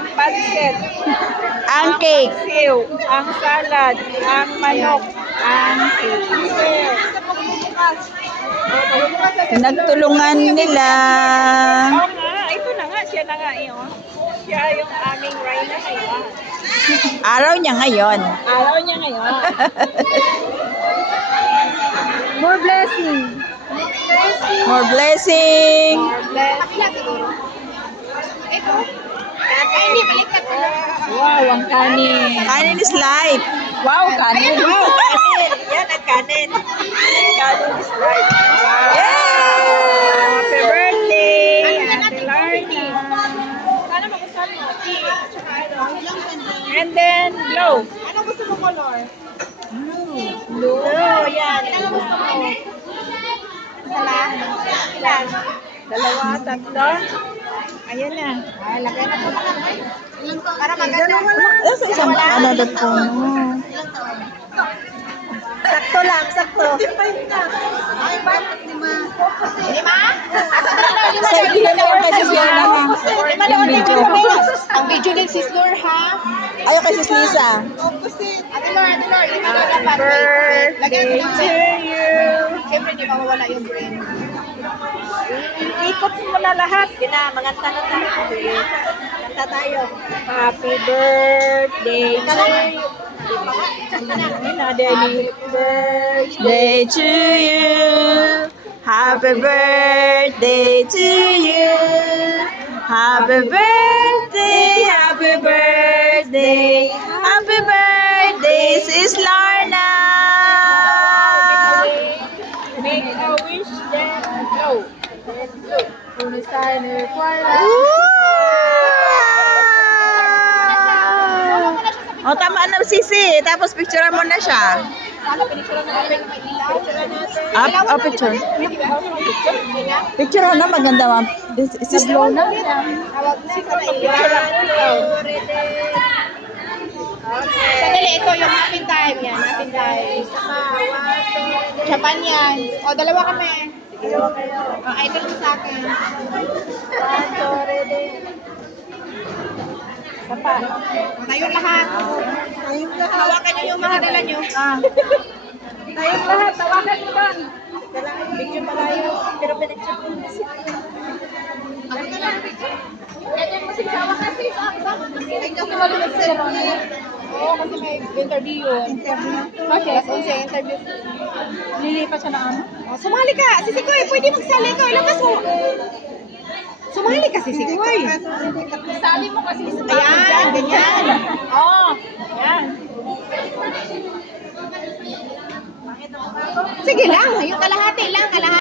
ang pancit, Ang cake. siw, ang salad, ang manok, ang cake. Nagtulungan nila. Oo nga, ito na nga, siya na nga yun. Siya yung aming Rhino ngayon. Araw niya ngayon. Araw niya ngayon. More blessing. More blessing. More blessing. Ito. Ay, hindi, baliktad ko lang. Wow, ang kanin. Kanin is life. Wow, kanin. Wow, kanin. Yan ang kanin. Kanin is life. Wow. Yay! Happy birthday, Ate Larna. Sana magustuhan mo. And then, blow. Ano gusto mo color? Blue. Blue, yan. Ano gusto mo? Ilan? Dalawa, tatlo. Ayan na. Ay, lagay na po na. Para maganda. Sa isang ano doon po. Sakto lang, sakto. Ay, bakit lima? Lima? Sa ginagawa kasi siya lang. Lima doon, lima. Ang video ni Sis Lur, ha? Ayaw kay Sis Lisa. Ate Lur, lima doon dapat. Lagyan ko lang. Siyempre, di mawawala yung brain. Ikot mo na lahat. Gina, mga tanong-tanong. Kanta tayo. Happy birthday to you. Happy Day to you. Happy birthday to you. Happy birthday, happy birthday. Happy birthday, Sis Larna. Make a wish, then blow. Then blow. Unisigner choir. O, tama na, Sisi. Tapos picturean mo na siya. Ano, pinicturean na natin may ilaw? Picturean natin. Picture. Picture na, maganda, ma'am. Sis Lorna. Tawag ko si ilaw. Sandali, ito yung happy time yan. Happy time. Japan yan. O, dalawa kami. Dalawa kayo. Ito lang sa akin. Sapa. Tayong lahat. Tayong lahat. Tawakan nyo yung mga dala nyo. Tayong lahat. Tawakan nyo doon. Picture malayo. Pero pinagchat ko na siya. Ano na lang picture? Ganyan mo sigawa kasi sa akta. Ay, kasi malulit siya. Oo, kasi may interview yun. Bakit? Kasi siya interview. Lilipat siya na ano? Sumali ka. Sisi Koy, pwede magsali ko. Ilabas mo. Sumali kasi si Koy. Sali mo kasi sa ayan, ganyan. Oo. Yan. Sige lang, yung kalahati lang, kalahati.